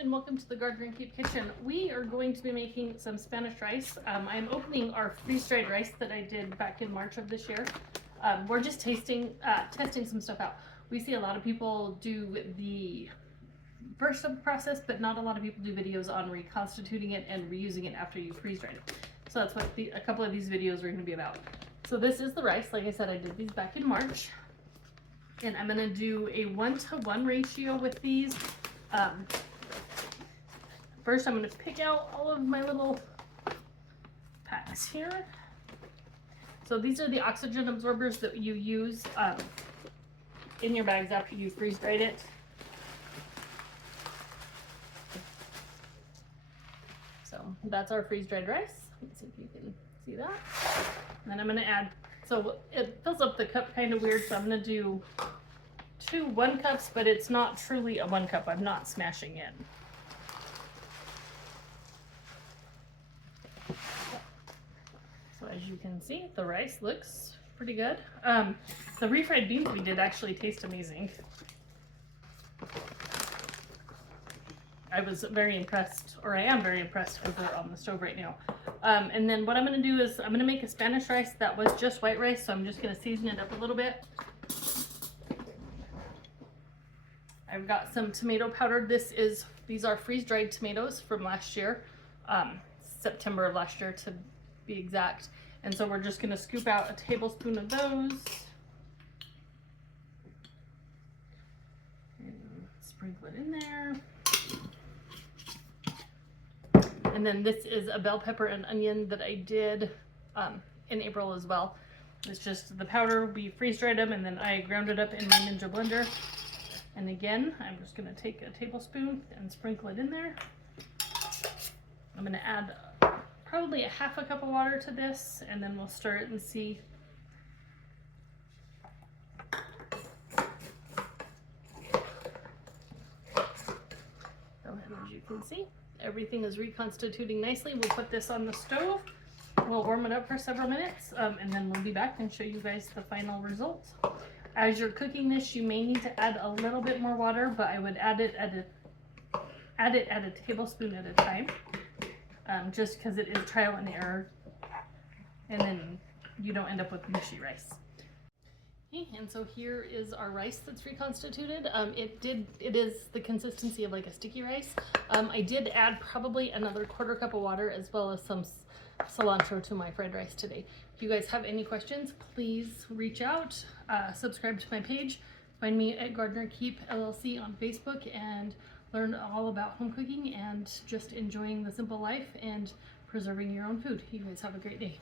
and welcome to the Gardener and Keep Kitchen. We are going to be making some Spanish rice. I'm opening our freeze-dried rice that I did back in March of this year. We're just testing some stuff out. We see a lot of people do the first of the process, but not a lot of people do videos on reconstituting it and reusing it after you freeze-dried it. So that's what a couple of these videos are going to be about. So this is the rice. Like I said, I did these back in March. And I'm going to do a 1-to-1 ratio with these. First, I'm going to pick out all of my little packs here. So these are the oxygen absorbers that you use in your bags after you freeze-dried it. So that's our freeze-dried rice. Let's see if you can see that. And then I'm going to add, so it fills up the cup kind of weird, so I'm going to do 2 1-cups, but it's not truly a 1 cup. I'm not smashing in. So as you can see, the rice looks pretty good. The refried beans we did actually taste amazing. I was very impressed, or I am very impressed over on the stove right now. And then what I'm going to do is I'm going to make a Spanish rice that was just white rice, so I'm just going to season it up a little bit. I've got some tomato powder. These are freeze-dried tomatoes from last year, September of last year to be exact. And so we're just going to scoop out a tablespoon of those and sprinkle it in there. And then this is a bell pepper and onion that I did in April as well. It's just the powder. We freeze-dried them and then I ground it up in my Ninja blender. And again, I'm just going to take a tablespoon and sprinkle it in there. I'm going to add probably a 1/2 cup of water to this, and then we'll stir it and see. So as you can see, everything is reconstituting nicely. We'll put this on the stove. We'll warm it up for several minutes, and then we'll be back and show you guys the final results. As you're cooking this, you may need to add a little bit more water, but I would add it at a tablespoon at a time, just because it is trial and error, and then you don't end up with mushy rice. Okay, and so here is our rice that's reconstituted. It is the consistency of like a sticky rice. I did add probably another 1/4 cup of water as well as some cilantro to my fried rice today. If you guys have any questions, please reach out, subscribe to my page, find me at Gardener Keep LLC on Facebook, and learn all about home cooking and just enjoying the simple life and preserving your own food. You guys have a great day.